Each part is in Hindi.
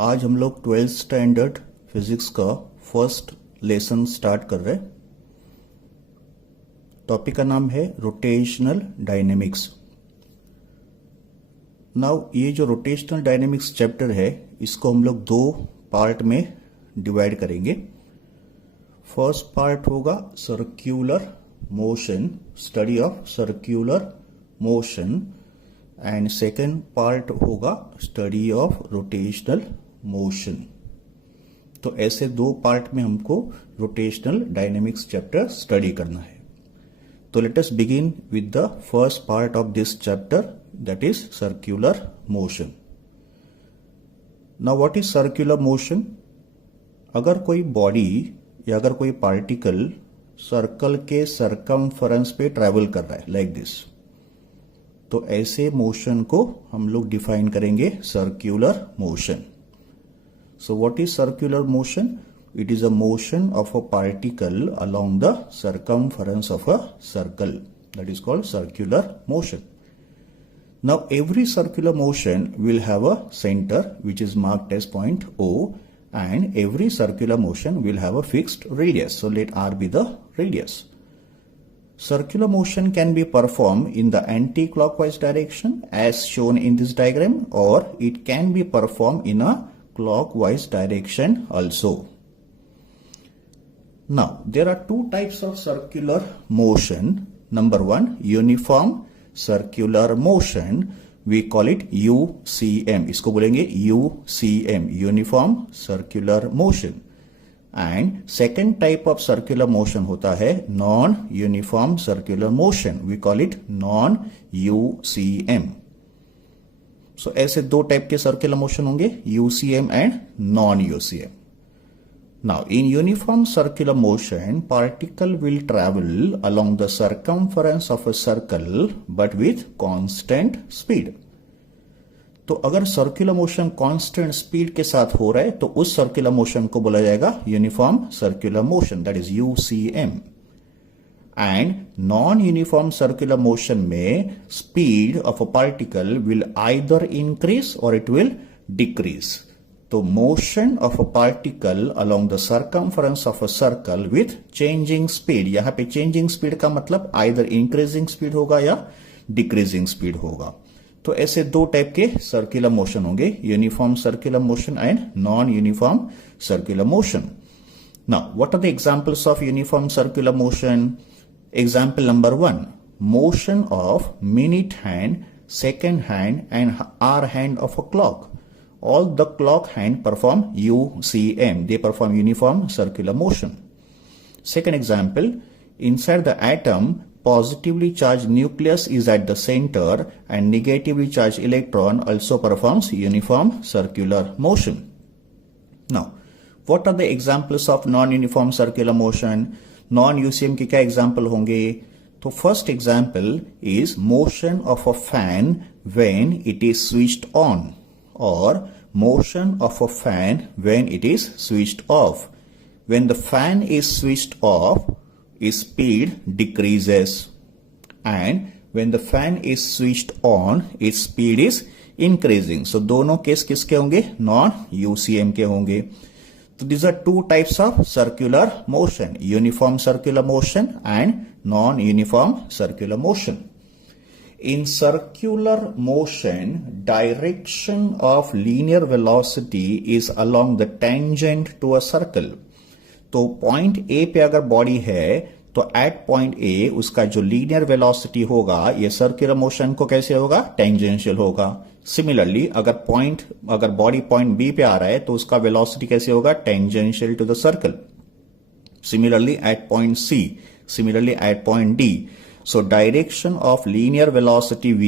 आज हम लोग 12th स्टैंडर्ड फिजिक्स का फर्स्ट लेसन स्टार्ट कर रहे हैं। टॉपिक का नाम है रोटेशनल डायनेमिक्स। नाउ ये जो रोटेशनल डायनेमिक्स चैप्टर है इसको हम लोग दो पार्ट में डिवाइड करेंगे। फर्स्ट पार्ट होगा circular motion, study of circular motion, and second part होगा स्टडी ऑफ रोटेशनल मोशन। तो ऐसे दो पार्ट में हमको रोटेशनल डायनेमिक्स चैप्टर स्टडी करना है। तो let us begin with the first part of this chapter, that is circular motion. Now what is circular motion? अगर कोई बॉडी या अगर कोई पार्टिकल सर्कल के सरकमफरेंस पे ट्रैवल कर रहा है लाइक दिस, तो ऐसे मोशन को हम लोग डिफाइन करेंगे circular motion. So what is circular motion? It is a motion of a particle along the circumference of a circle, that is called circular motion. Now every circular motion will have a centre which is marked as point O, and every circular motion will have a fixed radius. So let R be the radius. Circular motion can be performed in the anti-clockwise direction as shown in this diagram, or it can be performed in a clockwise direction also. Now there are two types of circular motion. Number one, uniform circular motion, we call it UCM. इसको बोलेंगे UCM, uniform circular motion. And second type of circular motion होता है non uniform circular motion, we call it non UCM. So ऐसे दो टाइप के सर्कुलर मोशन होंगे, UCM and non UCM. Now in uniform circular motion, particle will travel along the circumference of a circle but with constant speed. तो अगर सर्कुलर मोशन कांस्टेंट स्पीड के साथ हो रहा है तो उस सर्कुलर मोशन को बोला जाएगा uniform circular motion, that is UCM. And non uniform circular motion में speed of a particle will either increase और इट विल डिक्रीज। तो motion of a particle along the circumference of a circle with changing speed, यहां पे चेंजिंग स्पीड का मतलब आइदर इंक्रीजिंग स्पीड होगा या डिक्रीजिंग स्पीड होगा। तो ऐसे दो टाइप के सर्कुलर मोशन होंगे, uniform circular motion and non uniform circular motion. Now what are the examples of uniform circular motion? Example number 1, motion of minute hand, second hand and hour hand of a clock. All the clock hand perform UCM, they perform uniform circular motion. Second example, inside the atom, positively charged nucleus is at the center and negatively charged electron also performs uniform circular motion. Now, what are the examples of non-uniform circular motion? Non-UCM के क्या example होंगे? तो first example is motion of a fan when it is switched on, or motion of a fan when it is switched off. When the fan is switched off, its speed decreases, and when the fan is switched on, its speed is increasing. So दोनों केस किसके होंगे? नॉन यूसीएम के होंगे। तो these are two types of circular motion, uniform circular motion and non-uniform circular motion. In circular motion, direction of linear velocity is along the tangent to a circle. तो पॉइंट ए पे अगर बॉडी है तो एट पॉइंट ए उसका जो लीनियर वेलोसिटी होगा ये सर्कुलर मोशन को कैसे होगा? टेंजेंशियल होगा। सिमिलरली अगर बॉडी पॉइंट बी पे आ रहा है तो उसका वेलोसिटी कैसे होगा? Tangential to the circle. Similarly at point C, similarly at point D. So direction of linear velocity v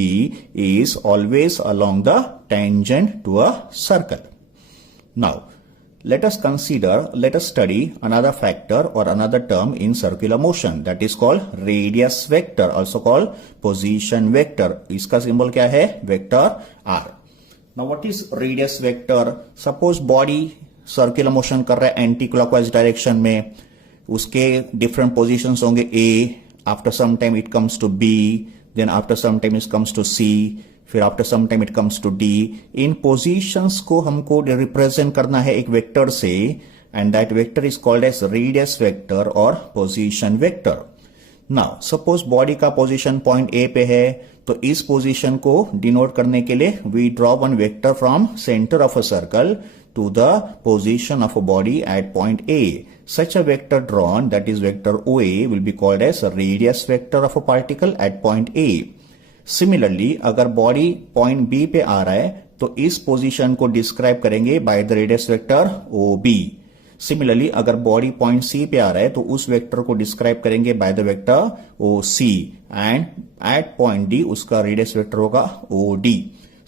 is always along the tangent to a circle. Now, let us study another factor or another term in circular motion, that is called radius vector, also called position vector. इसका symbol क्या है? Vector r. Now what is radius vector? Suppose body circular motion कर रहा है anti-clockwise direction में, उसके different positions होंगे A, after some time it comes to B, then after some time it comes to C, फिर after some time it comes to D. इन पोजीशंस को हमको रिप्रेजेंट करना है एक वेक्टर से, and that vector is called as radius vector और position vector. Now suppose body का पोजीशन पॉइंट ए पे है, तो इस पोजीशन को डिनोट करने के लिए we draw one vector from centre of a circle to the position of a body at point A. Such a vector drawn, that is vector OA, will be called as a radius vector of a particle at point A. Similarly, अगर body point B पे आ रहा है तो इस position को describe करेंगे by the radius vector OB. Similarly, अगर body point C पे आ रहा है तो उस vector को describe करेंगे by the vector OC, and at point D उसका radius vector होगा OD.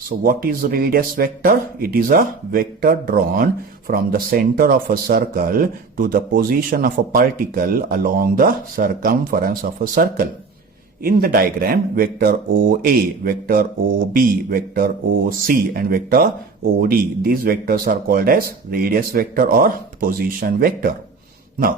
So what is radius vector? It is a vector drawn from the center of a circle to the position of a particle along the circumference of a circle. In the diagram, vector OA, vector OB, vector OC and vector OD, these vectors are called as radius vector or position vector. Now,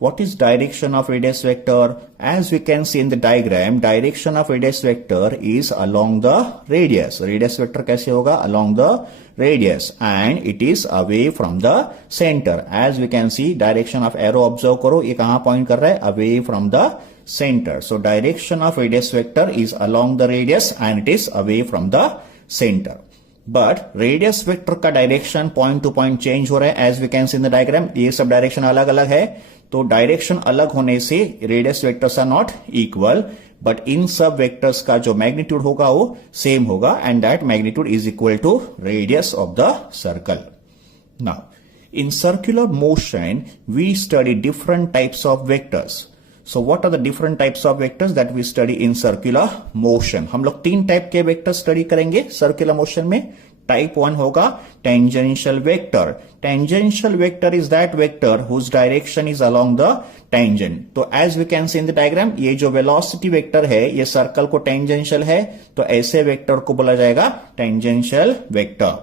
what is direction of radius vector? As we can see in the diagram, direction of radius vector is along the radius. Radius vector कैसे होगा? Along the radius, and it is away from the center. As we can see, direction of arrow observe करो, ये कहाँ point कर रहा है? Away from the center. So direction of radius vector is along the radius and it is away from the center. But radius vector का direction point to point change हो रहा है, as we can see in the diagram. ये सब direction अलग अलग है, तो डायरेक्शन अलग होने से radius vectors are not equal, but इन सब वेक्टर्स का जो मैग्नीट्यूड होगा वो सेम होगा, and that magnitude is equal to radius of the circle. Now in circular motion we study different types of vectors. So what are the different types of vectors that we study in circular motion? हम लोग 3 टाइप के वेक्टर स्टडी करेंगे सर्कुलर मोशन में। टाइप 1 होगा tangential vector. Tangential vector is that vector whose direction is along the tangent. तो as we can see in the diagram, ये जो वेलोसिटी वेक्टर है ये सर्कल को टेंजेंशियल है, तो ऐसे वेक्टर को बोला जाएगा tangential vector.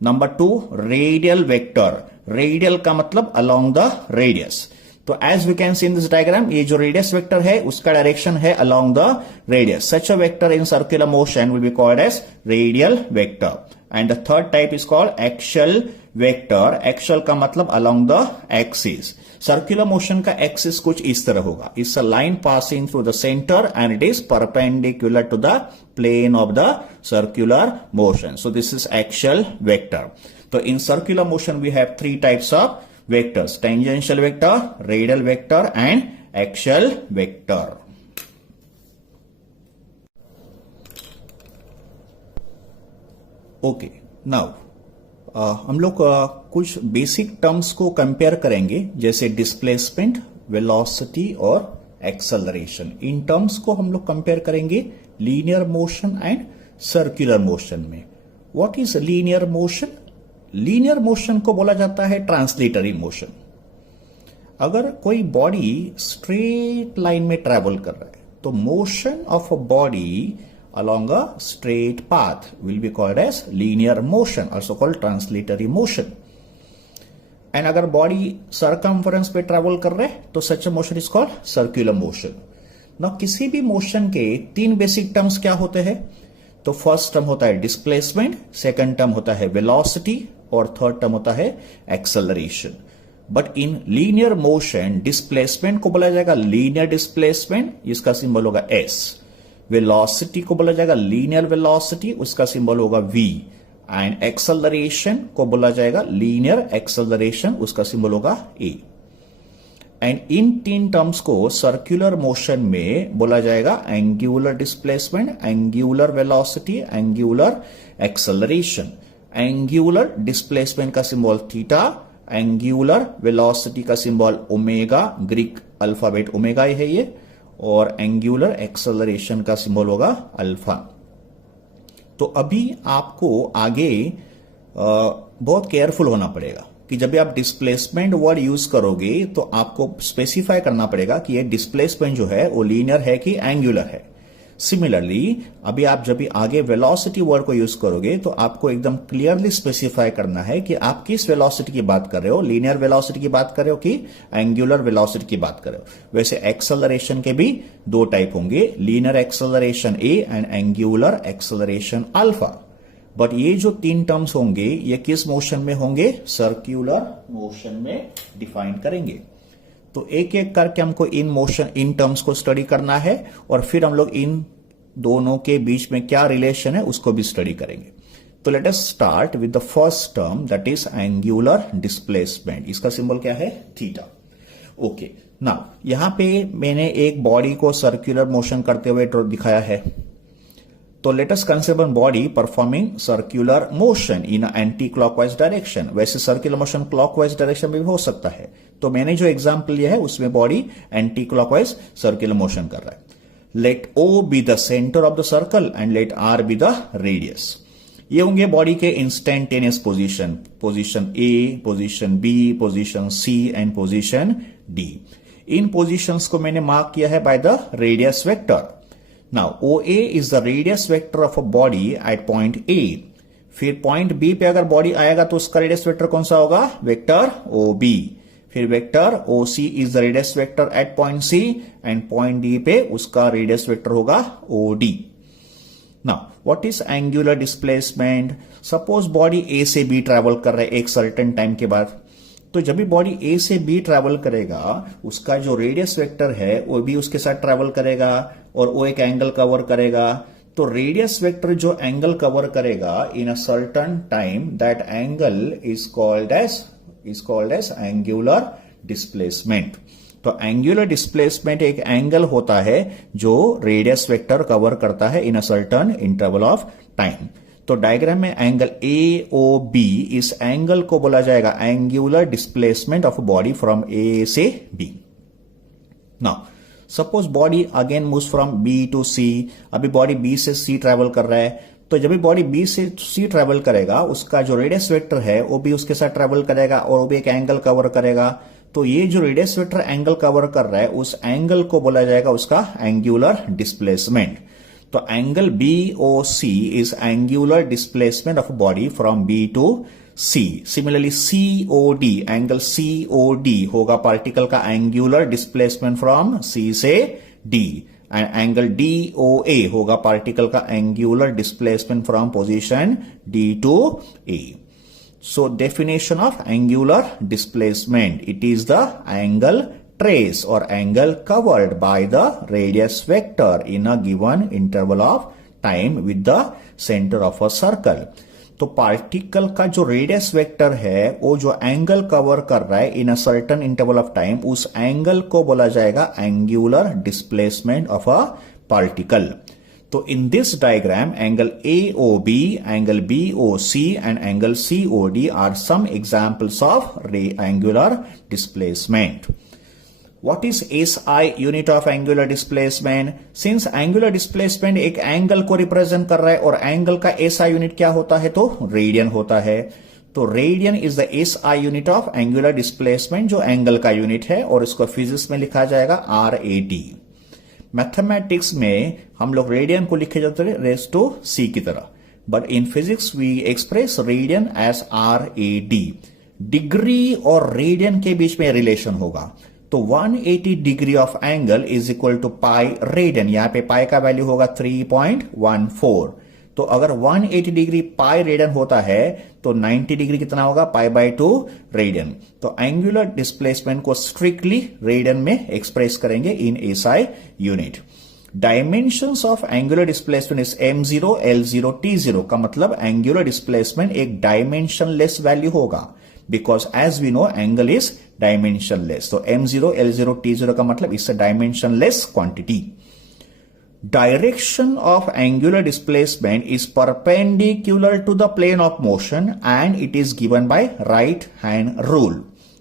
Number 2 radial vector. Radial का मतलब अलोंग द रेडियस। तो as we can see in this diagram, ये जो रेडियस वेक्टर है उसका डायरेक्शन है along the radius. Such a vector in circular motion will be called as radial vector. And the third type is called axial vector. Axial का मतलब along the axis. Circular motion का axis कुछ इस तरह होगा. It's a line passing through the center and it is perpendicular to the plane of the circular motion. So this is axial vector. So in circular motion we have 3 types of vectors: tangential vector, radial vector and axial vector. Okay, now हम लोग कुछ बेसिक टर्म्स को कंपेयर करेंगे, जैसे डिस्प्लेसमेंट, वेलोसिटी और एक्सेलरेशन। इन टर्म्स को हम लोग कंपेयर करेंगे linear motion and circular motion में। What is linear motion? Linear motion को बोला जाता है ट्रांसलेटरी मोशन। अगर कोई बॉडी स्ट्रेट लाइन में ट्रेवल कर रहा है तो motion of a body along a straight path will be called as linear motion, also called translatory motion. And अगर body circumference पे travel कर रहे हैं तो such a motion is called circular motion. Now किसी भी motion के 3 basic terms क्या होते हैं? तो first term होता है displacement, second term होता है velocity और third term होता है acceleration. But in linear motion displacement को बोला जाएगा linear displacement, इसका सिंबल होगा S. वेलोसिटी को बोला जाएगा लीनियर वेलोसिटी, उसका सिंबल होगा v, एंड एक्सेलरेशन को बोला जाएगा लीनियर एक्सेलरेशन, उसका सिंबल होगा a। एंड इन 3 टर्म्स को सर्कुलर मोशन में बोला जाएगा angular displacement, angular velocity, angular acceleration. Angular displacement का सिंबल थीटा, एंगुलर वेलोसिटी का symbol omega, Greek alphabet omega है ये, और एंगुलर एक्सेलरेशन का सिंबल होगा अल्फा। तो अभी आपको आगे बहुत केयरफुल होना पड़ेगा कि जब भी आप डिस्प्लेसमेंट वर्ड यूज करोगे तो आपको स्पेसिफाई करना पड़ेगा कि ये डिस्प्लेसमेंट जो है वो लीनियर है कि एंगुलर है। सिमिलरली अभी आप जब भी आगे वेलोसिटी वर्ड को यूज करोगे तो आपको एकदम क्लियरली स्पेसिफाई करना है कि आप किस वेलोसिटी की बात कर रहे हो, लीनियर वेलोसिटी की बात कर रहे हो कि एंगुलर वेलोसिटी की बात कर रहे हो। वैसे एक्सेलरेशन के भी दो टाइप होंगे, linear acceleration A and angular acceleration alpha. But ये जो तीन टर्म्स होंगे ये किस मोशन में होंगे, सर्क्यूलर मोशन में डिफाइन करेंगे। तो एक एक करके हमको इन टर्म्स को स्टडी करना है और फिर हम लोग इन दोनों के बीच में क्या रिलेशन है उसको भी स्टडी करेंगे। तो let us start with the first term that is angular displacement. इसका सिंबल क्या है, थीटा। ओके, नाउ यहां पे मैंने एक बॉडी को सर्कुलर मोशन करते हुए दिखाया है। तो let us consider body performing circular motion in anti clockwise direction. वैसे सर्कुलर मोशन क्लॉकवाइज डायरेक्शन में भी हो सकता है। तो मैंने जो एग्जांपल लिया है उसमें body anti clockwise circular motion कर रहा है। Let O be the centre of the circle and let R be the radius. ये होंगे बॉडी के instantaneous position, position A, position B, position C and position D. इन पोजीशंस को मैंने मार्क किया है by the radius vector. Now, OA is the radius vector of a body at point A. फिर पॉइंट बी पे अगर बॉडी आएगा तो उसका रेडियस वेक्टर कौन सा होगा, वेक्टर OB। फिर vector OC is the radius vector eight point C and point D पे उसका रेडियस वेक्टर होगा OD। Now what is angular displacement. Suppose body A से B ट्रेवल कर रहा है एक सर्टेन टाइम के बाद। तो जब भी बॉडी A से B ट्रेवल करेगा उसका जो रेडियस वेक्टर है वो भी उसके साथ ट्रेवल करेगा और वो एक एंगल कवर करेगा। तो रेडियस वेक्टर जो एंगल कवर करेगा in a certain time, that angle is called as angular displacement. तो एंगुलर डिस्प्लेसमेंट एक एंगल होता है जो रेडियस वेक्टर कवर करता है in a certain interval of time. तो डायग्राम में एंगल AOB, इस एंगल को बोला जाएगा angular displacement of body from A से B। Now suppose body again moves from B to C। अभी बॉडी B से C ट्रेवल कर रहा है। तो जब भी बॉडी B से C ट्रेवल करेगा उसका जो रेडियस वेक्टर है वो भी उसके साथ ट्रेवल करेगा और वो भी एक एंगल कवर करेगा। तो ये जो रेडियस वेक्टर एंगल कवर कर रहा है उस एंगल को बोला जाएगा उसका एंगुलर डिस्प्लेसमेंट। तो angle BOC is angular displacement of body from B to C। Similarly COD, angle COD होगा पार्टिकल का एंगुलर डिस्प्लेसमेंट फ्रॉम C से D एंड एंगल DOA होगा पार्टिकल का angular displacement from position D to A। So definition of angular displacement, it is the angle trace or angle covered by the radius vector in a given interval of time with the center of a circle. तो पार्टिकल का जो रेडियस वेक्टर है वो जो एंगल कवर कर रहा है in a certain interval of time, उस एंगल को बोला जाएगा angular displacement of a particle. तो in this diagram angle AOB, angle BOC and angle COD are some examples of angular displacement. What is SI unit of angular displacement. Since angular displacement एक एंगल को रिप्रेजेंट कर रहा है और एंगल का SI यूनिट क्या होता है, तो रेडियन होता है। तो radian is the SI unit of angular displacement, जो एंगल का यूनिट है और इसको फिजिक्स में लिखा जाएगा RAD। मैथमेटिक्स में हम लोग रेडियन को लिखे जाते हैं रेज टू C की तरह, but in physics we express radian as RAD। Degree और रेडियन के बीच में रिलेशन होगा। तो 180 degree of angle is equal to pi radian. यहां पे पाई का वैल्यू होगा 3.14। तो अगर 180 डिग्री पाई रेडियन होता है तो 90 डिग्री कितना होगा, पाई बाय 2 रेडियन। तो एंगुलर डिस्प्लेसमेंट को स्ट्रिक्टली रेडियन में एक्सप्रेस करेंगे in SI unit. Dimensions of angular displacement is m0, l0, t0 का मतलब एंगुलर डिस्प्लेसमेंट एक डायमेंशनलेस वैल्यू होगा, because as we know angle is dimensionless. तो m0, l0, t0 का मतलब इससे dimensionless quantity. Direction of angular displacement is perpendicular to the plane of motion and it is given by right hand rule.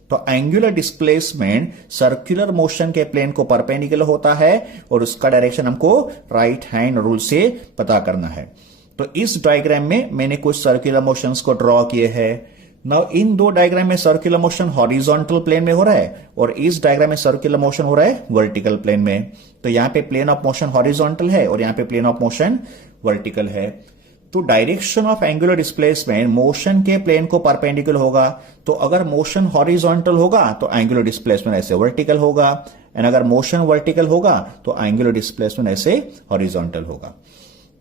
तो एंगुलर डिस्प्लेसमेंट सर्कुलर मोशन के प्लेन को परपेंडिकुलर होता है और उसका डायरेक्शन हमको राइट हैंड रूल से पता करना है। तो इस डायग्राम में मैंने कुछ सर्कुलर मोशंस को ड्रॉ किए हैं। नाउ इन दो डायग्राम में सर्कुलर मोशन हॉरिजॉन्टल प्लेन में हो रहा है और इस डायग्राम में सर्कुलर मोशन हो रहा है वर्टिकल प्लेन में। तो यहां पे प्लेन ऑफ मोशन हॉरिजॉन्टल है और यहां पे प्लेन ऑफ मोशन वर्टिकल है। तो direction of angular displacement motion के प्लेन को परपेंडिकुलर होगा। तो अगर मोशन हॉरिजॉन्टल होगा तो एंगुलर डिस्प्लेसमेंट ऐसे वर्टिकल होगा, एंड अगर मोशन वर्टिकल होगा तो एंगुलर डिस्प्लेसमेंट ऐसे हॉरिजॉन्टल होगा।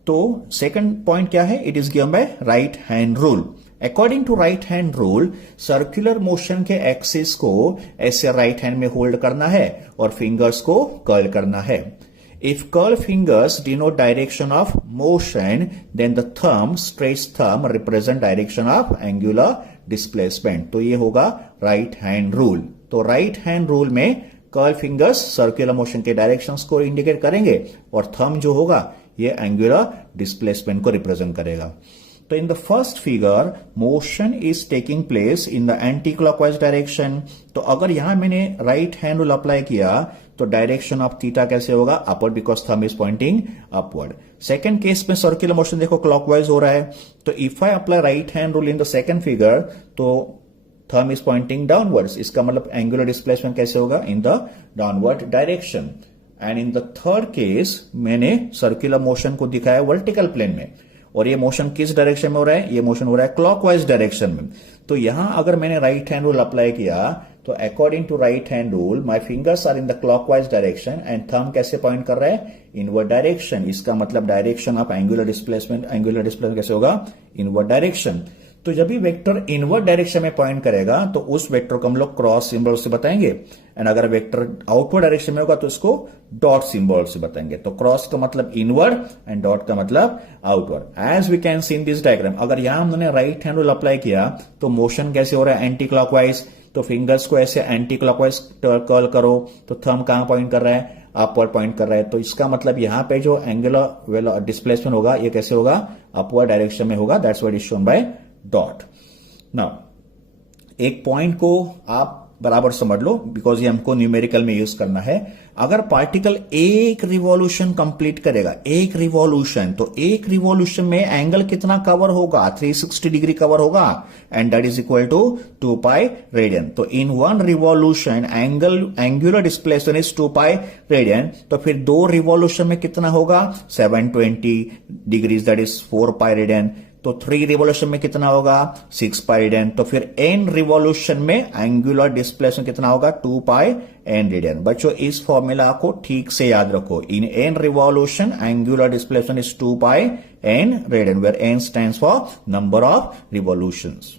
तो सेकंड पॉइंट क्या है, it is given by right hand rule. According to right hand rule circular motion के एक्सिस को ऐसे राइट हैंड में होल्ड करना है और फिंगर्स को कर्ल करना है। If curl fingers denote direction of motion, then the thumb, stretched thumb, represent direction of angular displacement. तो ये होगा right hand rule. तो right hand rule में curl fingers circular motion के directions को indicate करेंगे और thumb जो होगा ये angular displacement को represent करेगा। तो in the first figure motion is taking place in the anti-clockwise direction। तो अगर यहां मैंने right hand rule अप्लाई किया तो डायरेक्शन ऑफ थीटा कैसे होगा, upward, because thumb is pointing upward. Second case में सर्कुलर मोशन देखो क्लॉकवाइज हो रहा है, तो if I apply right hand rule in the second figure तो थंब इज पॉइंटिंग डाउनवर्ड्स, इसका मतलब एंगुलर डिस्प्लेसमेंट कैसे होगा, in the downward direction. And in the third case मैंने सर्कुलर मोशन को दिखाया वर्टिकल प्लेन में, और ये मोशन किस डायरेक्शन में हो रहा है, ये मोशन हो रहा है क्लॉकवाइज डायरेक्शन में। तो यहां अगर मैंने राइट हैंड रूल अप्लाई किया तो according to right hand rule my fingers are in the clockwise direction and thumb कैसे पॉइंट कर रहा है, इनवर्ड डायरेक्शन। इसका मतलब डायरेक्शन ऑफ एंगुलर डिस्प्लेसमेंट कैसे होगा, इनवर्ड डायरेक्शन। तो जब भी वेक्टर इनवर्ड डायरेक्शन में पॉइंट करेगा तो उस वेक्टर को हम लोग क्रॉस सिंबल से बताएंगे, एंड अगर वेक्टर आउटवर्ड डायरेक्शन में होगा तो इसको डॉट सिंबल से बताएंगे। तो क्रॉस का मतलब इनवर्ड एंड डॉट का मतलब outward. As we can see in this diagram, अगर यहां हमने राइट हैंड रूल अप्लाई किया तो मोशन कैसे हो रहा है, एंटी क्लॉकवाइज। तो फिंगर्स को ऐसे एंटी क्लॉकवाइज कर्ल करो तो थंब कहां पॉइंट कर रहा है, अपवर्ड पॉइंट कर रहा है। तो इसका मतलब यहां पे जो एंगुलर डिस्प्लेसमेंट होगा ये कैसे होगा, अपवर्ड डायरेक्शन में होगा। That's what is shown by dot. Now एक पॉइंट को आप बराबर समझ लो, बिकॉज ये हमको न्यूमेरिकल में यूज करना है। अगर पार्टिकल एक रिवॉल्यूशन कंप्लीट करेगा, एक रिवॉल्यूशन, तो एक रिवॉल्यूशन में एंगल कितना कवर होगा, 360 डिग्री कवर होगा, and that is equal to 2 pi radian. तो in one revolution angular displacement is 2 pi radian. तो फिर दो रिवॉल्यूशन में कितना होगा, 720 degrees, that is 4 pi radian. तो 3 रिवॉल्यूशन में कितना होगा, 6 पाई रेडियन। तो फिर n रिवॉल्यूशन में एंगुलर डिस्प्लेसमेंट कितना होगा, 2 पाई n रेडियन। बच्चों इस फॉर्मूला को ठीक से याद रखो, in n revolution angular displacement is 2 pi n radian, where n stands for number of revolutions.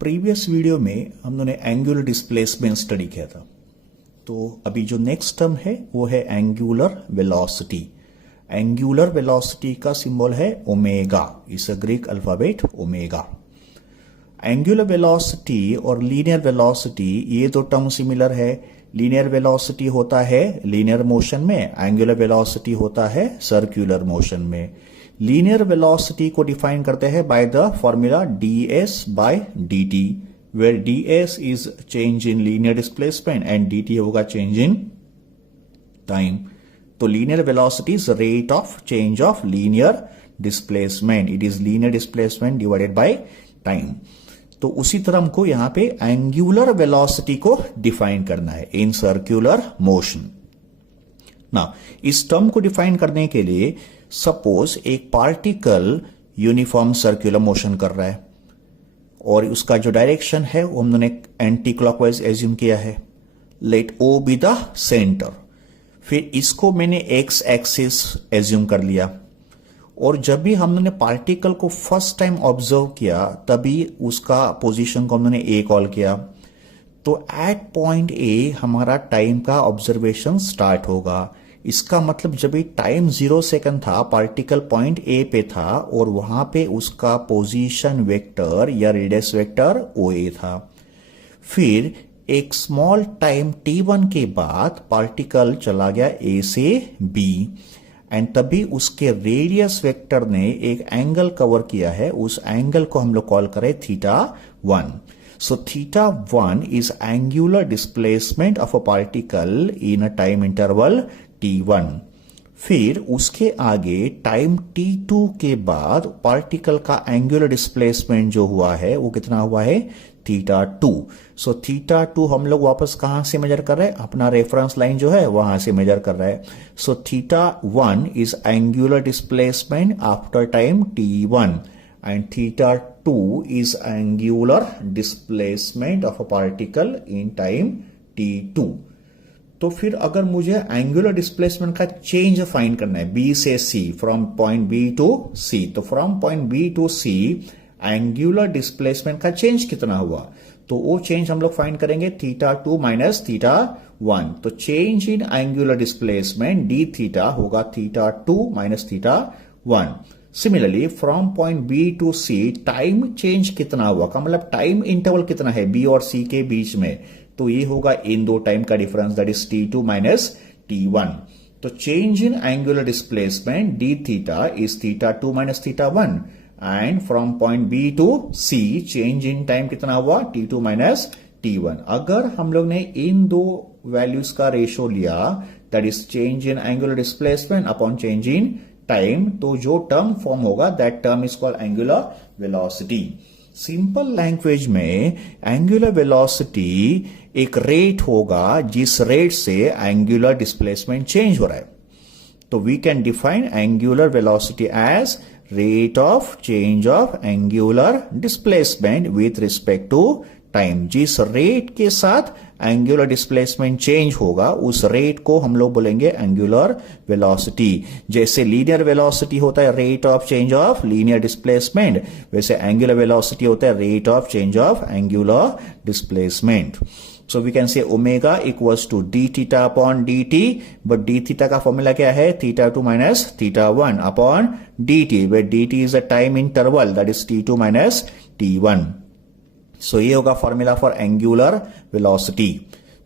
Previous video में हम लोगों ने एंगुलर डिस्प्लेसमेंट स्टडी किया था। तो अभी जो नेक्स्ट टर्म है वो है एंगुलर वेलोसिटी। एंगुलर वेलोसिटी का सिंबल है ओमेगा, इस Greek alphabet omega. Angular velocity और लीनियर वेलोसिटी ये दो टर्म सिमिलर है। लीनियर वेलोसिटी होता है लीनियर मोशन में, एंगुलर वेलोसिटी होता है सर्कुलर मोशन में। लीनियर वेलोसिटी को डिफाइन करते हैं by the formula ds by dt, where ds is change in linear displacement and dt होगा change in time। तो linear velocity is rate of change of linear displacement, it is linear displacement divided by time। तो उसी तरह हमको यहां पे angular velocity को डिफाइन करना है इन सर्कुलर मोशन। ना इस टर्म को डिफाइन करने के लिए सपोज एक पार्टिकल यूनिफॉर्म सर्कुलर मोशन कर रहा है और उसका जो डायरेक्शन है वो हमने एंटी क्लॉकवाइज एज्यूम किया है। Let O be the centre. फिर इसको मैंने एक्स एक्सिस एज्यूम कर लिया, और जब भी हमने पार्टिकल को फर्स्ट टाइम ऑब्जर्व किया तभी उसका पोजीशन को हमने ए कॉल किया। तो एट पॉइंट ए हमारा टाइम का ऑब्जर्वेशन स्टार्ट होगा। इसका मतलब जब भी टाइम 0 सेकंड था, पार्टिकल पॉइंट ए पे था और वहां पे उसका पोजीशन वेक्टर या रेडियस वेक्टर ओ ए था। फिर एक स्मॉल टाइम t1 के बाद पार्टिकल चला गया ए से बी, एंड तभी उसके रेडियस वेक्टर ने एक एंगल कवर किया है। उस एंगल को हम लोग कॉल करें θ1। So θ1 is angular displacement of a particle in a time interval t1। फिर उसके आगे टाइम t2 के बाद पार्टिकल का एंगुलर डिस्प्लेसमेंट जो हुआ है वो कितना हुआ है θ2। सो θ2 हम लोग वापस कहां से मेजर कर रहे हैं, अपना रेफरेंस लाइन जो है वहां से मेजर कर रहे हैं। So θ1 is angular displacement after time t1 and θ2 is angular displacement of a particle in time t2। तो फिर अगर मुझे एंगुलर डिस्प्लेसमेंट का चेंज फाइंड करना है बी से C, from point B to C, तो from point B to C angular displacement का चेंज कितना हुआ, तो वो चेंज हम लोग फाइंड करेंगे θ2 माइनस θ1। तो change in angular displacement d theta होगा θ2 minus θ1। Similarly from point B to C time change कितना हुआ का मतलब टाइम इंटरवल कितना है बी और सी के बीच में, तो ये होगा इन दो टाइम का difference, that is t2 minus t1। तो change in angular displacement d theta is θ2 minus θ1 and from point B to C change in time कितना हुआ t2 माइनस t1। अगर हम लोग ने इन दो वैल्यूज का रेशो लिया, that is change in angular displacement upon change in time, तो जो टर्म फॉर्म होगा that term is called angular velocity. Simple language में एंगुलर वेलोसिटी एक रेट होगा जिस रेट से एंगुलर डिस्प्लेसमेंट चेंज हो रहा है। तो we can define angular velocity as rate of change of angular displacement with respect to time. जिस रेट के साथ एंगुलर डिस्प्लेसमेंट चेंज होगा उस रेट को हम लोग बोलेंगे एंगुलर वेलोसिटी। जैसे लीनियर वेलोसिटी होता है rate of change of linear displacement, वैसे एंगुलर वेलोसिटी होता है rate of change of angular displacement. So we can say omega equals to d theta upon d t, but d theta का फॉर्मूला क्या है θ2 minus θ1 upon d t, where d t is a time interval, that is t2 minus t1। So ये होगा formula for angular velocity.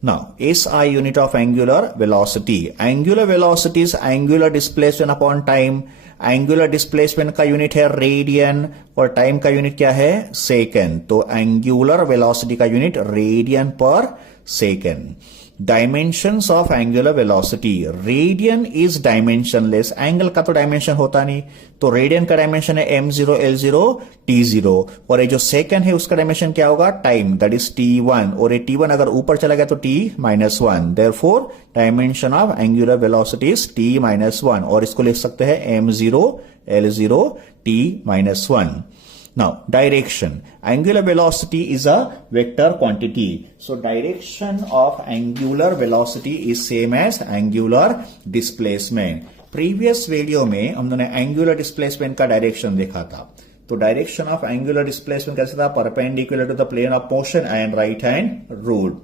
Now SI unit of angular velocity, angular velocity is angular displacement upon time. Angular displacement का यूनिट है रेडियन और टाइम का यूनिट क्या है सेकेंड, तो एंगुलर वेलोसिटी का unit radian per second. Dimensions of angular velocity, radian is dimensionless, angle का तो डायमेंशन होता नहीं, तो रेडियन का डायमेंशन है m0 l0 t0, और ये जो सेकंड है उसका डायमेंशन क्या होगा टाइम, दैट इज t1, और ये t1 अगर ऊपर चला गया तो t-1, therefore dimension of angular velocity is t-1, और इसको लिख सकते हैं m0 l0 t-1। Now, direction. Angular velocity is a vector quantity. So, direction of angular velocity is same as angular displacement. Previous video में हमने angular displacement का direction देखा था। तो direction of angular displacement कैसे था, perpendicular to the plane of motion and right hand rule.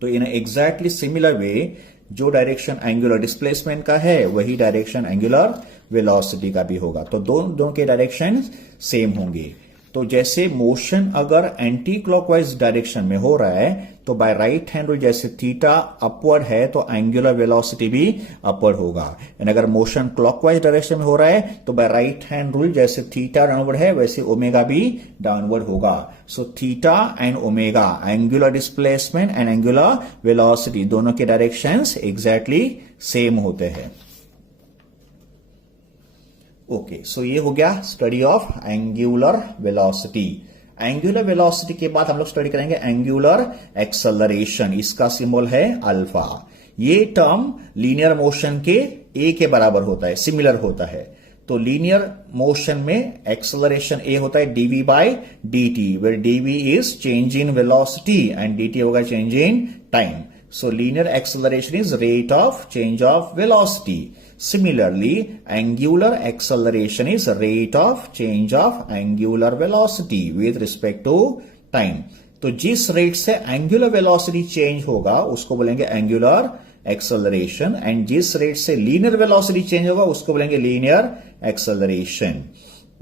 तो in exactly similar way जो डायरेक्शन एंगुलर डिस्प्लेसमेंट का है वही डायरेक्शन एंगुलर वेलोसिटी का भी होगा, तो दोनों के डायरेक्शन सेम होंगे। तो जैसे मोशन अगर एंटी क्लॉकवाइज डायरेक्शन में हो रहा है तो बाय राइट हैंड रूल जैसे थीटा अपवर्ड है तो एंगुलर वेलोसिटी भी अपवर्ड होगा, एंड अगर मोशन क्लॉकवाइज डायरेक्शन में हो रहा है तो बाय राइट हैंड रूल जैसे थीटा डाउनवर्ड है वैसे ओमेगा भी डाउनवर्ड होगा। So theta and omega, angular displacement and angular velocity, दोनों के डायरेक्शंस एग्जैक्टली सेम होते हैं। ओके, सो ये हो गया study of angular velocity. Angular velocity के बाद हम लोग स्टडी करेंगे एंगुलर एक्सेलरेशन, इसका सिंबल है अल्फा। ये टर्म लीनियर मोशन के ए के बराबर होता है, सिमिलर होता है। तो लीनियर मोशन में एक्सेलरेशन ए होता है dv by dt, where dv is change in velocity and dt होगा change in time. So linear acceleration is rate of change of velocity. Similarly, angular acceleration is rate of change of angular velocity with respect to time. तो जिस रेट से एंगुलर वेलोसिटी चेंज होगा उसको बोलेंगे एंगुलर एक्सेलरेशन, एंड जिस रेट से लीनियर वेलोसिटी चेंज होगा उसको बोलेंगे लीनियर एक्सेलरेशन।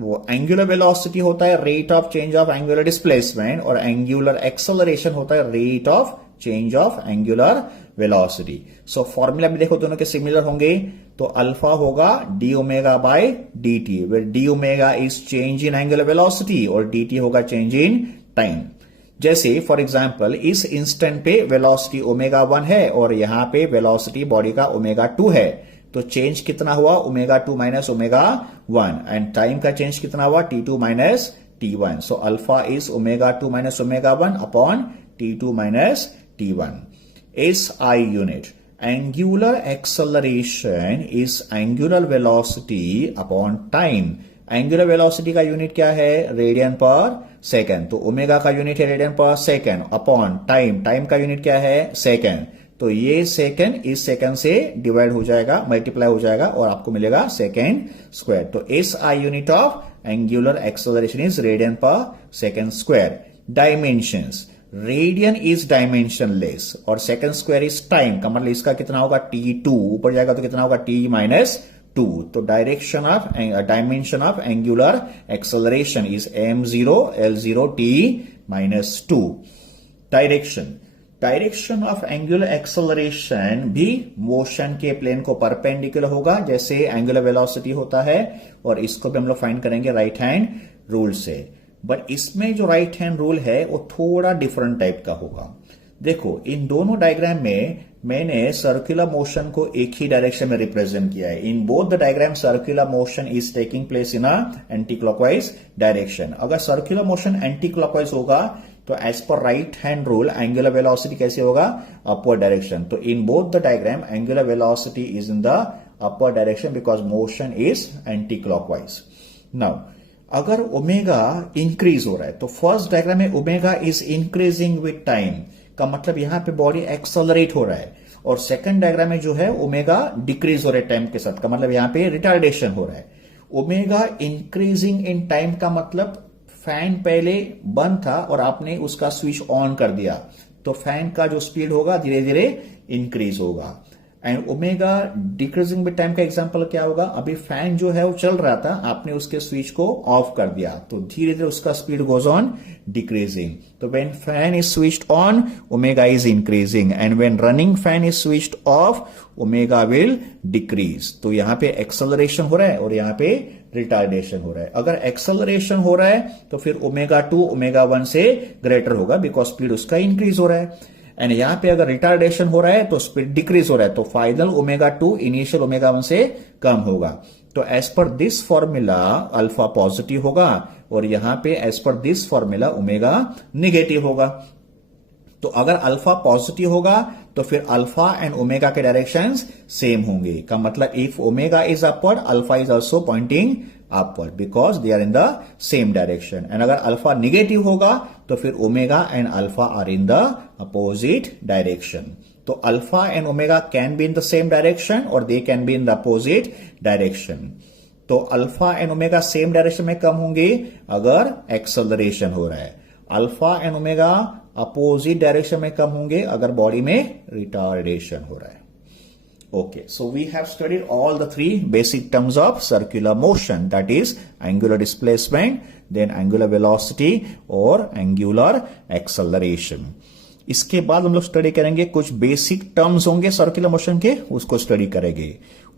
वो एंगुलर वेलोसिटी होता है rate of change of angular displacement और एंगुलर एक्सेलरेशन होता है rate of change of angular velocity. So formula भी देखो दोनों के सिमिलर होंगे, तो अल्फा होगा d omega by d t, where d omega is change in angular velocity और डी टी होगा चेंज इन टाइम। जैसे फॉर एग्जांपल इस इंस्टेंट पे वेलोसिटी ओमेगा 1 है और यहां पे वेलोसिटी बॉडी का ओमेगा 2 है, तो चेंज कितना हुआ ω2 माइनस ω1 एंड टाइम का चेंज कितना हुआ T2 minus T1. So alpha is ω2 minus ω1 upon T2 minus T1. SI unit. Angular acceleration is angular velocity upon time. Angular velocity का यूनिट क्या है? Radian per second. तो ओमेगा का यूनिट है radian per second upon time. Time का यूनिट क्या है? सेकेंड. तो ये सेकेंड इस सेकेंड से डिवाइड हो जाएगा, मल्टीप्लाई हो जाएगा और आपको मिलेगा सेकेंड स्क्वायर. तो S I unit of angular acceleration is radian per second square. Dimensions. Radian is dimensionless और सेकेंड स्क्वायर इज टाइम. का मतलब इसका कितना होगा? T2. ऊपर जाएगा तो कितना होगा? T minus 2. तो dimension of angular acceleration is m0 l0 t minus 2. Direction of angular acceleration भी मोशन के प्लेन को परपेंडिकुलर होगा जैसे एंगुलर वेलोसिटी होता है, और इसको भी हम लोग फाइंड करेंगे राइट हैंड रूल से. बट इसमें जो राइट हैंड रूल है वो थोड़ा डिफरेंट टाइप का होगा. देखो, इन दोनों डायग्राम में मैंने सर्कुलर मोशन को एक ही डायरेक्शन में रिप्रेजेंट किया है. In both the diagram circular motion is taking place in a anti clockwise direction. अगर सर्कुलर मोशन एंटी क्लॉकवाइज होगा तो as per right hand rule angular velocity कैसे होगा? Upward direction. तो in both the diagram angular velocity is in the upward direction because motion is anti clockwise. Now अगर ओमेगा इंक्रीज हो रहा है तो फर्स्ट डायग्राम में omega is increasing with time का मतलब यहां पे बॉडी एक्सेलरेट हो रहा है, और सेकंड डायग्राम में जो है ओमेगा डिक्रीज हो रहा है टाइम के साथ, का मतलब यहां पे रिटार्डेशन हो रहा है. ओमेगा इंक्रीजिंग इन टाइम का मतलब फैन पहले बंद था और आपने उसका स्विच ऑन कर दिया तो फैन का जो स्पीड होगा धीरे धीरे इंक्रीज होगा. And omega decreasing with time का एग्जांपल क्या होगा? अभी फैन जो है वो चल रहा था, आपने उसके स्विच को ऑफ कर दिया तो धीरे धीरे उसका स्पीड गोज ऑन डिक्रीजिंग. तो when fan is switched on omega is increasing and when running fan is switched off omega will decrease. तो यहां पे एक्सेलरेशन हो रहा है और यहां पे रिटार्डेशन हो रहा है. अगर एक्सेलरेशन हो रहा है तो फिर ω2 ω1 से ग्रेटर होगा बिकॉज स्पीड उसका इंक्रीज हो रहा है. एंड यहां पे अगर रिटार्डेशन हो रहा है तो स्पीड डिक्रीज हो रहा है तो फाइनल ω2 इनिशियल ω1 से कम होगा. तो एज पर दिस फॉर्मूला अल्फा पॉजिटिव होगा और यहां पे as per this formula omega negative होगा. तो अगर अल्फा पॉजिटिव होगा तो फिर अल्फा एंड ओमेगा के डायरेक्शंस सेम होंगे. का मतलब if omega is upward alpha is also pointing upward because they are in the same direction. And अगर अल्फा निगेटिव होगा तो फिर omega and alpha are in the opposite direction. तो alpha and omega can be in the same direction और they can be in the opposite direction. तो alpha and omega same direction में कम होंगे अगर एक्सेलरेशन हो रहा है. Alpha and omega opposite direction में कम होंगे अगर बॉडी में रिटार्डेशन हो रहा है. Okay, so we have studied all the three basic terms of circular motion, that is angular displacement, then angular velocity or angular acceleration. इसके बाद हम लोग स्टडी करेंगे कुछ बेसिक टर्म्स होंगे सर्कुलर मोशन के, उसको स्टडी करेंगे.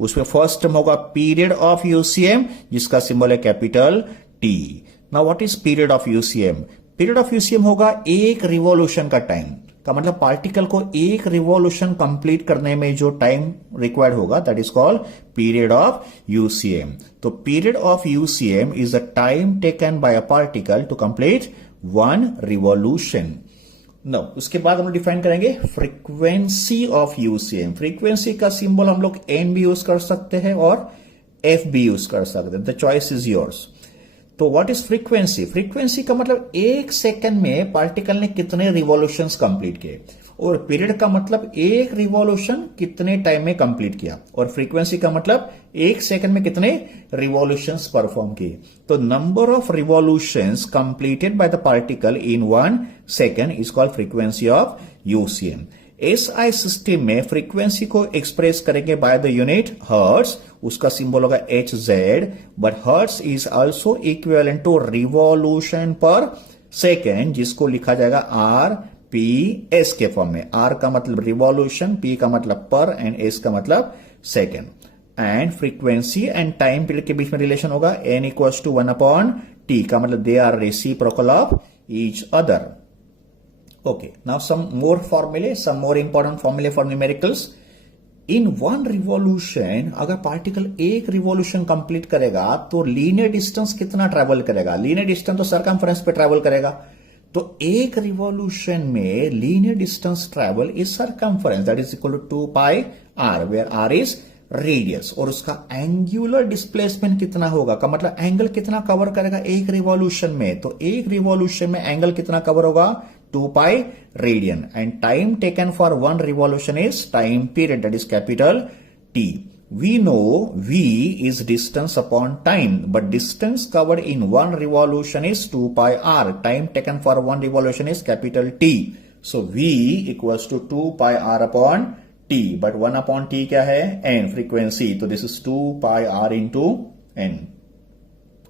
उसमें फर्स्ट टर्म होगा पीरियड ऑफ यूसीएम जिसका सिंबल है capital T. Now what is period of UCM? Period of UCM होगा एक रिवॉल्यूशन का टाइम. का मतलब पार्टिकल को एक रिवॉल्यूशन कंप्लीट करने में जो टाइम रिक्वायर्ड होगा that is called period of UCM. तो period of UCM is the time taken by a particle to complete one revolution. Now उसके बाद हम लोग डिफाइन करेंगे फ्रीक्वेंसी ऑफ यूसीएम. फ्रीक्वेंसी का सिंबल हम लोग एन भी यूज कर सकते हैं और एफ भी यूज कर सकते हैं. The choice is yours. तो व्हाट इज फ्रीक्वेंसी? फ्रीक्वेंसी का मतलब एक सेकंड में पार्टिकल ने कितने रिवॉल्यूशंस कंप्लीट किए, और पीरियड का मतलब एक रिवॉल्यूशन कितने टाइम में कंप्लीट किया, और फ्रीक्वेंसी का मतलब एक सेकंड में कितने रिवॉल्यूशंस परफॉर्म किए. तो number of revolutions completed by the particle in 1 second is called frequency of UCM. SI system में फ्रीक्वेंसी को एक्सप्रेस करेंगे बाय द यूनिट हर्ट्ज. उसका सिंबल होगा Hz, but hertz is also equivalent to revolution per second जिसको लिखा जाएगा RPS के फॉर्म में. R का मतलब रिवॉल्यूशन, P का मतलब पर एंड S का मतलब second. And frequency and time period के बीच में रिलेशन होगा N = 1/T. का मतलब they are reciprocal of each other. Okay, now some more formulae, some more important formulae for numericals. In one revolution अगर पार्टिकल एक रिवॉल्यूशन कंप्लीट करेगा तो लीनियर डिस्टेंस कितना ट्रेवल करेगा? लीनियर डिस्टेंस तो सरकमफ्रेंस पे ट्रेवल करेगा, तो एक रिवॉल्यूशन में linear distance travel is circumference that is equal to 2 pi r, where r is radius. और उसका एंगुलर डिस्प्लेसमेंट कितना होगा का मतलब एंगल कितना कवर करेगा एक रिवॉल्यूशन में? तो एक रिवॉल्यूशन में एंगल कितना कवर होगा? 2 pi radian. And time taken for one revolution is time period that is capital T. We know v is distance upon time, but distance covered in one revolution is 2 pi r. Time taken for one revolution is capital T. So v equals to 2 pi r upon t. But 1 upon t क्या है? n, frequency. So this is 2 pi r into n.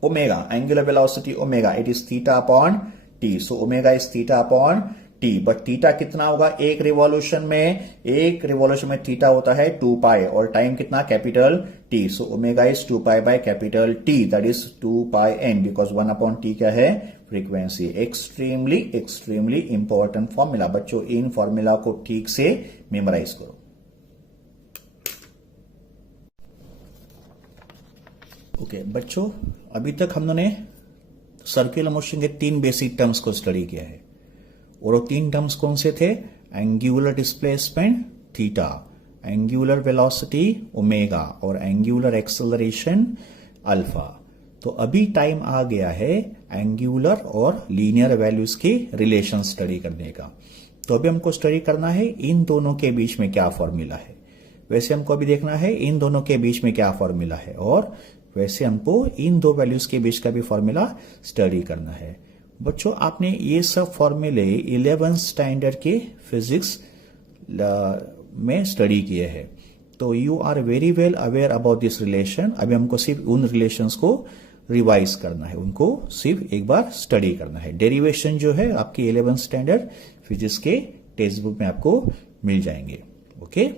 Omega, angular velocity omega, it is theta upon t. So omega is theta upon t, but theta कितना होगा एक रिवॉल्यूशन में? एक रिवॉल्यूशन में थीटा होता है 2 पाई और टाइम कितना? Capital T. So omega is 2 pi by capital T that is 2 pi n, because 1 upon T क्या है? Frequency. Extremely extremely important formula बच्चों, इन फॉर्मूला को ठीक से मेमोराइज करो। ओके बच्चों, अभी तक हम लोगों ने सर्कुलर मोशन के 3 बेसिक टर्म्स को स्टडी किया है, और वो 3 टर्म्स कौन से थे? Angular displacement theta, angular velocity omega और एंगुलर एक्सेलरेशन अल्फा। तो अभी टाइम आ गया है एंगुलर और लीनियर वैल्यूज के रिलेशन स्टडी करने का। तो अभी हमको स्टडी करना है इन दोनों के बीच में क्या फॉर्मूला है। वैसे हमको अभी देखना है इन दोनों के बीच में क्या फॉर्मूला है, और वैसे हमको इन दो वैल्यूज के बीच का भी फॉर्मूला स्टडी करना है। बच्चों, आपने ये सब फॉर्मूले 11th स्टैंडर्ड के फिजिक्स में स्टडी किए हैं, तो you are very well aware about this relation. अभी हमको सिर्फ उन रिलेशंस को रिवाइज करना है, उनको सिर्फ एक बार स्टडी करना है। डेरिवेशन जो है आपके 11th स्टैंडर्ड फिजिक्स के टेक्स्ट बुक में आपको मिल जाएंगे। ओके,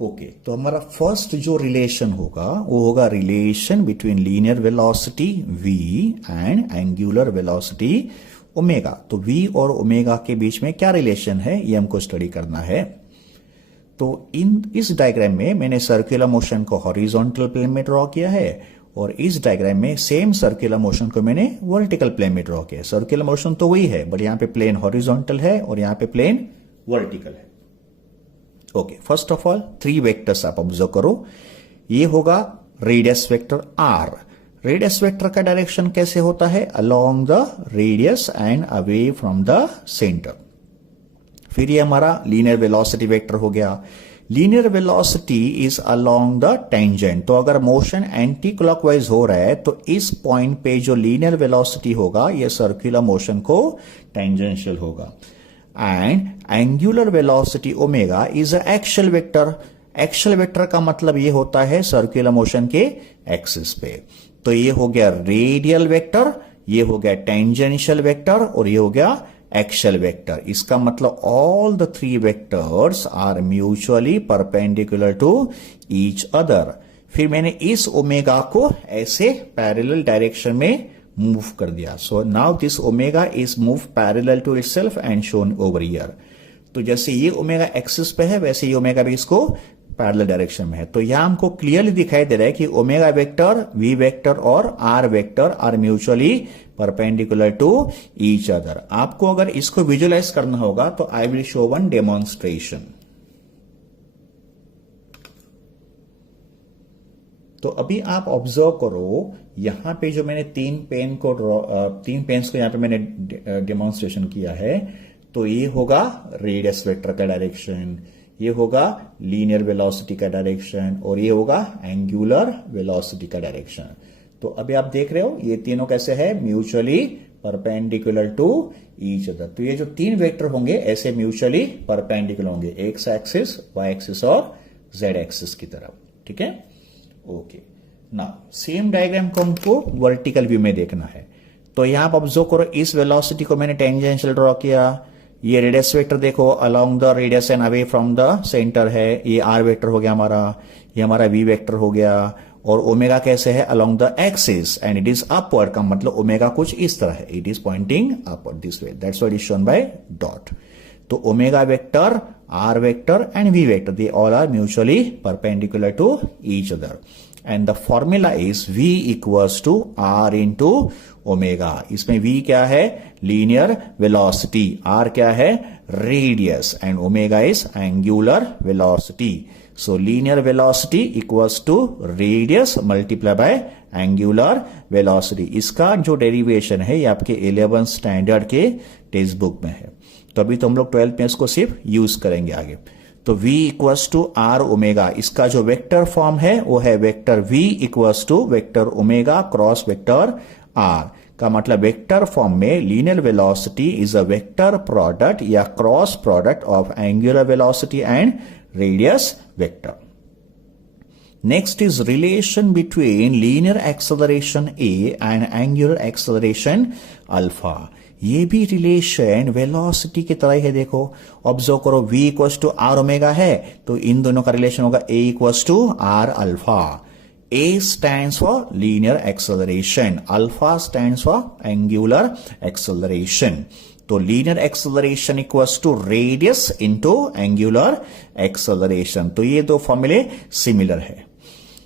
ओके तो हमारा फर्स्ट जो रिलेशन होगा वो होगा relation between linear velocity v and angular velocity omega. तो v और ओमेगा के बीच में क्या रिलेशन है ये हमको स्टडी करना है। तो इस डायग्राम में मैंने सर्कुलर मोशन को हॉरिजॉन्टल प्लेन में ड्रॉ किया है, और इस डायग्राम में सेम सर्कुलर मोशन को मैंने वर्टिकल प्लेन में ड्रॉ किया है। सर्कुलर मोशन तो वही है, बट यहां पे प्लेन हॉरिजॉन्टल है और यहां पे प्लेन वर्टिकल है। Okay, first of all 3 vectors आप ऑब्जर्व करो। ये होगा radius vector r। Radius vector का डायरेक्शन कैसे होता है? Along the radius and away from the centre. फिर ये हमारा लीनियर वेलोसिटी वेक्टर हो गया। Linear velocity is along the tangent. तो अगर मोशन एंटी क्लॉकवाइज हो रहा है तो इस पॉइंट पे जो लीनियर वेलोसिटी होगा ये सर्कुलर मोशन को टेंजेंशियल होगा। And angular velocity omega is a axial vector. Axial vector का मतलब ये होता है सर्कुलर मोशन के एक्सिस पे। तो ये हो गया रेडियल वेक्टर, ये हो गया टेंजेंशियल वेक्टर और ये हो गया एक्सियल वेक्टर। इसका मतलब all the 3 vectors are mutually perpendicular to each other. फिर मैंने इस ओमेगा को ऐसे पैरेलल डायरेक्शन में मूव कर दिया। So now this omega is move parallel to itself and shown over here. तो जैसे ये ओमेगा एक्सिस पे है वैसे ये ओमेगा भी इसको पैरेलल डायरेक्शन में है। तो यहां हमको क्लियरली दिखाई दे रहा है कि ओमेगा वेक्टर, वी वेक्टर और r vector are mutually perpendicular to each other. आपको अगर इसको विजुअलाइज करना होगा तो I will show one demonstration. तो अभी आप ऑब्जर्व करो, यहां पे जो मैंने 3 पेन्स को यहां पे मैंने डेमोन्स्ट्रेशन किया है। तो ये होगा रेडियस वेक्टर का डायरेक्शन, ये होगा लीनियर वेलोसिटी का डायरेक्शन और ये होगा एंगुलर वेलोसिटी का डायरेक्शन। तो अभी आप देख रहे हो ये तीनों कैसे है? Mutually perpendicular to each other. तो ये जो 3 वेक्टर होंगे ऐसे म्यूचुअली परपेंडिकुलर होंगे, एक्स एक्सिस, वाई एक्सिस और जेड एक्सिस की तरफ। ठीक है, ओके। ना सेम डायग्राम को हमको वर्टिकल व्यू में देखना है। तो यहां आप ऑब्जर्व करो, इस वेलोसिटी को मैंने टेंजेंशियल ड्रॉ किया। ये रेडियस वेक्टर देखो along the radius and away from the centre है, ये आर वेक्टर हो गया हमारा, ये हमारा वी वेक्टर हो गया। और ओमेगा कैसे है along the axis and it is upward का मतलब ओमेगा कुछ इस तरह है, it is pointing upward this way, that's why it is shown by dot. तो omega vector, R vector and V vector they all are mutually perpendicular to each other and the formula is v equals to r into omega. इसमें v क्या है लीनियर वेलोसिटी, r क्या है radius and omega is angular velocity. So linear velocity equals to radius multiply by angular velocity. इसका जो डेरिवेशन है ये आपके 11 स्टैंडर्ड के टेक्स्ट बुक में है, तो अभी तो हम लोग 12 में इसको सिर्फ यूज करेंगे आगे. तो v equals to are omega, इसका जो वेक्टर फॉर्म है वो है vector v equals to vector omega cross vector r का मतलब वेक्टर फॉर्म में linear velocity is a vector product या cross product of angular velocity and radius vector. Next is relation between linear acceleration a and angular acceleration alpha. ये भी रिलेशन वेलोसिटी की तरह है. देखो ऑब्जर्व करो, v equals to are omega है तो इन दोनों का रिलेशन होगा a equals to r alpha. a stands for linear acceleration, alpha stands for angular acceleration. तो linear acceleration equals to radius into angular acceleration. तो ये दो फॉर्मूले सिमिलर है.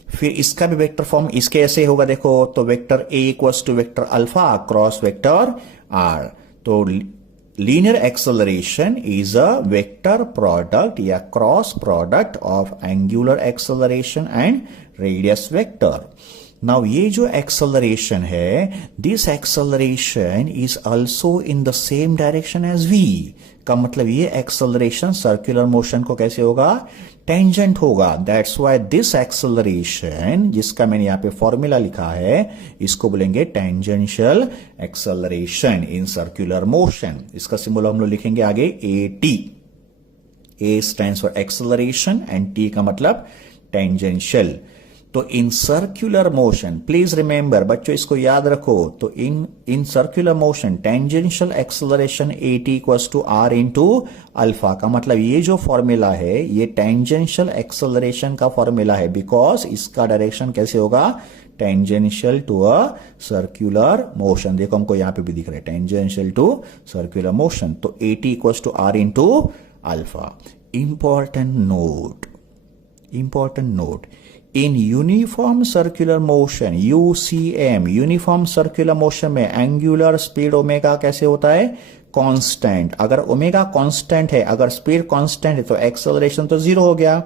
फिर इसका भी वेक्टर फॉर्म इसके ऐसे होगा. देखो तो vector a equals to vector alpha cross vector r. तो linear acceleration is a vector product या cross product of angular acceleration and radius vector. Now ये जो एक्सेलरेशन है, this acceleration is also in the same direction as v का मतलब ये एक्सेलरेशन सर्कुलर मोशन को कैसे होगा टेंजेंट होगा. दैट्स व्हाई दिस एक्सेलरेशन जिसका मैंने यहां पे फॉर्मूला लिखा है इसको बोलेंगे tangential acceleration in circular motion. इसका सिंबल हम लोग लिखेंगे आगे at. a stands for acceleration and t का मतलब टेंजेंशियल. तो in circular motion please remember बच्चों इसको याद रखो. तो in circular motion tangential acceleration at equals to r into alpha का मतलब ये जो फॉर्मूला है ये टेंजेंशियल एक्सेलरेशन का फॉर्मूला है बिकॉज इसका डायरेक्शन कैसे होगा tangential to a circular motion. देखो हमको यहां पे भी दिख रहा है टेंजेंशियल टू सर्कुलर मोशन. तो at equals to r into alpha. Important note in uniform circular motion UCM, uniform circular motion में एंगुलर स्पीड ओमेगा कैसे होता है कांस्टेंट. अगर ओमेगा कांस्टेंट है, अगर स्पीड कांस्टेंट है तो एक्सेलरेशन तो जीरो हो गया.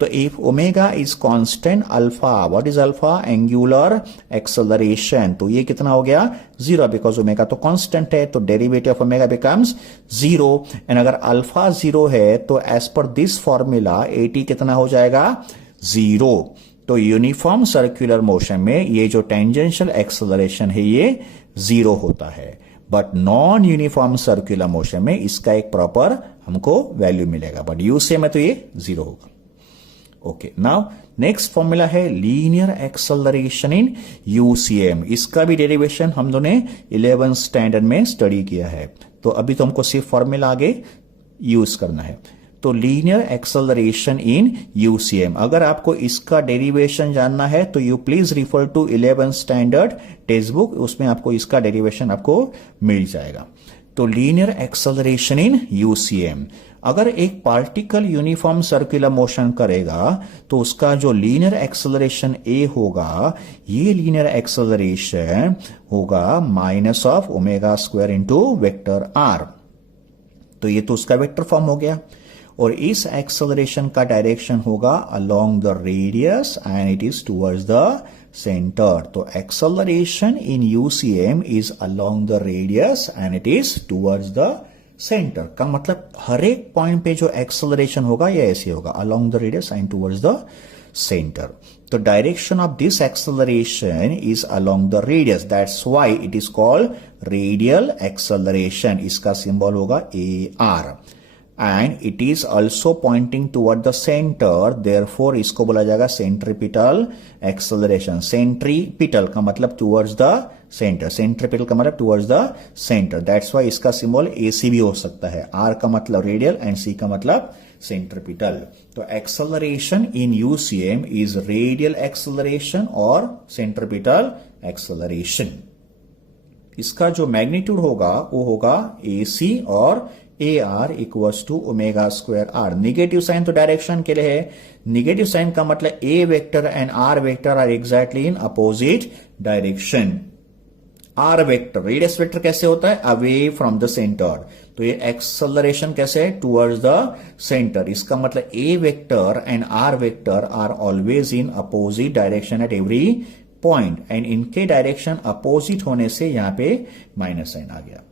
तो if omega is constant alpha, what is alpha angular acceleration. तो ये कितना हो गया जीरो बिकॉज ओमेगा तो कांस्टेंट है. तो derivative of omega becomes zero and अगर अल्फा जीरो है तो एज पर दिस फॉर्मूला at कितना हो जाएगा जीरो. तो यूनिफॉर्म सर्कुलर मोशन में ये जो टेंजेंशियल एक्सेलरेशन है ये जीरो होता है, but non uniform circular motion में इसका एक प्रॉपर हमको वैल्यू मिलेगा, बट यूसीएम में तो ये जीरो होगा. ओके, नाउ नेक्स्ट फॉर्मूला है लीनियर एक्सेलरेशन इन यूसीएम. इसका भी डेरिवेशन हम दोनों ने 11 स्टैंडर्ड में स्टडी किया है. तो अभी तो हमको सिर्फ फॉर्मूला आगे यूज करना है. तो लीनियर एक्सेलरेशन इन यूसीएम, अगर आपको इसका डेरिवेशन जानना है तो you please refer to 11 standard text book, उसमें आपको इसका डेरिवेशन आपको मिल जाएगा. तो लीनियर एक्सेलरेशन इन यूसीएम, अगर एक पार्टिकल यूनिफॉर्म सर्कुलर मोशन करेगा तो उसका जो लीनियर एक्सेलरेशन a होगा, ये लीनियर एक्सेलरेशन होगा minus of omega square into vector r. तो ये तो उसका वेक्टर फॉर्म हो गया और इस एक्सेलरेशन का डायरेक्शन होगा along the radius and it is towards the centre. तो acceleration in UCM is along the radius and it is towards the centre का मतलब हर एक पॉइंट पे जो एक्सेलरेशन होगा ये ऐसे होगा along the radius and towards the centre. तो direction of this acceleration is along the radius, that's why it is called radial acceleration. इसका सिंबल होगा AR and it is also pointing toward the center, therefore इसको बोला जाएगा सेंट्रीपिटल एक्सेलरेशन. सेंट्रीपिटल का मतलब towards the center, सेंट्रीपिटल का मतलब towards the center, that's why इसका सिंबल AC भी हो सकता है. R का मतलब रेडियल एंड C का मतलब सेंट्रिपिटल। तो acceleration in UCM is radial acceleration और सेंट्रिपिटल एक्सेलरेशन। इसका जो मैग्नीट्यूड होगा वो होगा AC और AR equals to omega square r. Negative sign तो डायरेक्शन के लिए है, निगेटिव साइन का मतलब A vector and R vector are exactly in opposite direction. R vector, radius vector कैसे होता है? Away from the centre. तो ये एक्सेलरेशन कैसे है? Towards the centre. इसका मतलब A vector and R vector are always in opposite direction at every point, and इनके डायरेक्शन अपोजिट होने से यहां पे माइनस साइन आ गया।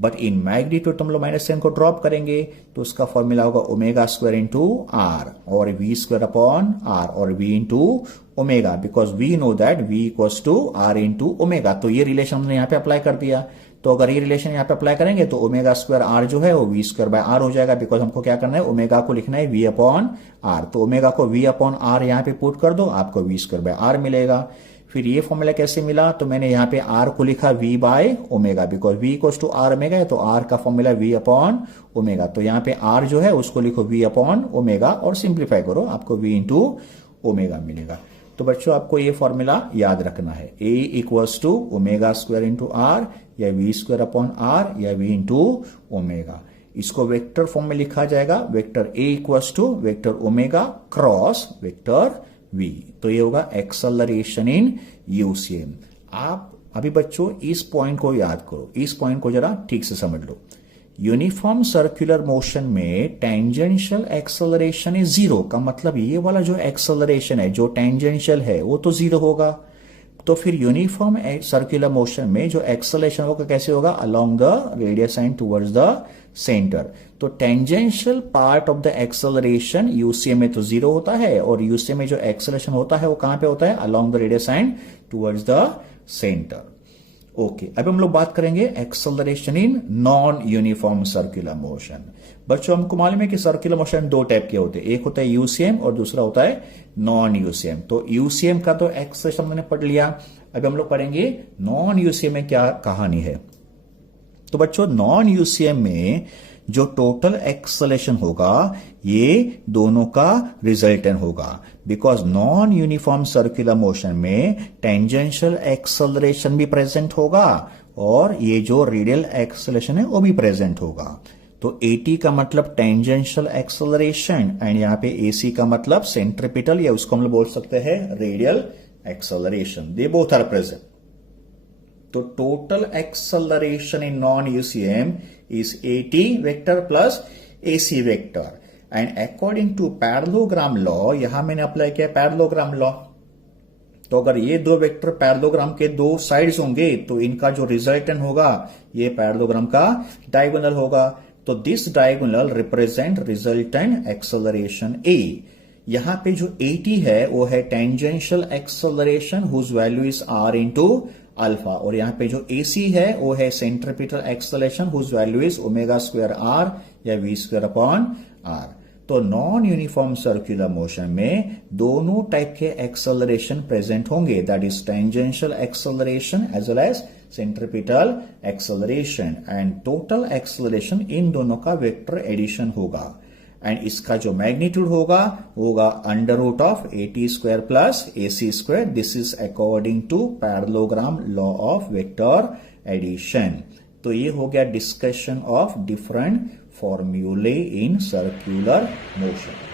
बट इन मैग्नीट्यूड तुम लोग माइनस साइन को ड्रॉप करेंगे तो उसका फॉर्मूला होगा ओमेगा स्क्वायर इंटू आर और V स्क्वायर अपॉन आर और V into omega, because we know that V equals to r into omega. तो ये रिलेशन हमने यहां पे अप्लाई कर दिया। तो अगर ये रिलेशन यहां पे अप्लाई करेंगे तो ओमेगा स्क्वायर आर जो है वो V स्क्वायर बाय आर हो जाएगा, बिकॉज हमको क्या करना है? ओमेगा को लिखना है V अपॉन आर। तो ओमेगा को V अपॉन आर यहां पे पुट कर दो, आपको V स्क्वायर बाय आर मिलेगा। फिर ये फॉर्मूला कैसे मिला? तो मैंने यहां पे R को लिखा V by omega, because V equals to are omega है, तो R का फॉर्मूला V अपॉन ओमेगा। तो यहां पे R जो है उसको लिखो V अपॉन ओमेगा और सिंप्लीफाई करो, आपको V इंटू ओमेगा मिलेगा। तो बच्चों आपको ये फॉर्मूला याद रखना है, A equals to omega square into r या V स्क्वायर अपॉन आर या V इंटू ओमेगा। इसको वेक्टर फॉर्म में लिखा जाएगा, vector A equals to vector omega cross vector V। तो ये होगा एक्सेलरेशन इन यूसीएम। आप अभी बच्चों इस पॉइंट को याद करो, इस पॉइंट को जरा ठीक से समझ लो। यूनिफॉर्म सर्कुलर मोशन में टेंजेंशियल एक्सेलरेशन इज जीरो, का मतलब ये वाला जो एक्सेलरेशन है जो टेंजेंशियल है वो तो जीरो होगा। तो फिर यूनिफॉर्म सर्कुलर मोशन में जो एक्सेलरेशन होगा कैसे होगा? Along the radius and towards the centre. तो tangential part of the acceleration UCM में तो जीरो होता है, और यूसीएम में जो एक्सेलरेशन होता है वो कहां पे होता है? Along the radius and towards the centre. Okay, अब हम लोग बात करेंगे acceleration in non uniform circular motion. बच्चों हमको मालूम है कि सर्कुलर मोशन दो टाइप के होते हैं, एक होता है यूसीएम और दूसरा होता है नॉन यूसीएम। तो यूसीएम का तो एक्सेलरेशन हमने पढ़ लिया, अब हम लोग पढ़ेंगे नॉन यूसीएम में क्या कहानी है। तो बच्चों नॉन यूसीएम में जो टोटल एक्सेलरेशन होगा ये दोनों का रिजल्टेंट होगा, because non uniform circular motion में टेंजेंशियल एक्सेलरेशन भी प्रेजेंट होगा और ये जो रेडियल एक्सेलरेशन है वो भी प्रेजेंट होगा। तो AT का मतलब टेंजेंशियल एक्सेलरेशन एंड यहां पे AC का मतलब सेंट्रिपिटल, या उसको हम लोग बोल सकते हैं radial acceleration. They both are present. तो total acceleration in non UCM is AT vector plus AC vector, and according to parallelogram law, यहां मैंने अप्लाई किया पैरेललोग्राम लॉ। तो अगर ये दो वेक्टर पैरेललोग्राम के दो साइड्स होंगे तो इनका जो रिजल्टेंट होगा ये पैरेललोग्राम का डायगोनल होगा। तो this diagonal represent resultant acceleration A। यहां पे जो AT है वो है tangential acceleration whose value is R into alpha, और यहां पे जो AC है वो है centripetal acceleration whose value is omega square R या V स्क्वायर अपॉन R। तो नॉन यूनिफॉर्म सर्कुलर मोशन में दोनों टाइप के एक्सेलरेशन प्रेजेंट होंगे, that is tangential acceleration as well as centripetal acceleration, and total acceleration इन दोनों का वेक्टर एडिशन होगा, एंड इसका जो मैग्नीट्यूड होगा under root of AT square plus AC square. This is according to parallelogram law of vector addition. तो ये हो गया डिस्कशन ऑफ डिफरेंट फॉर्मूले इन सर्कुलर मोशन।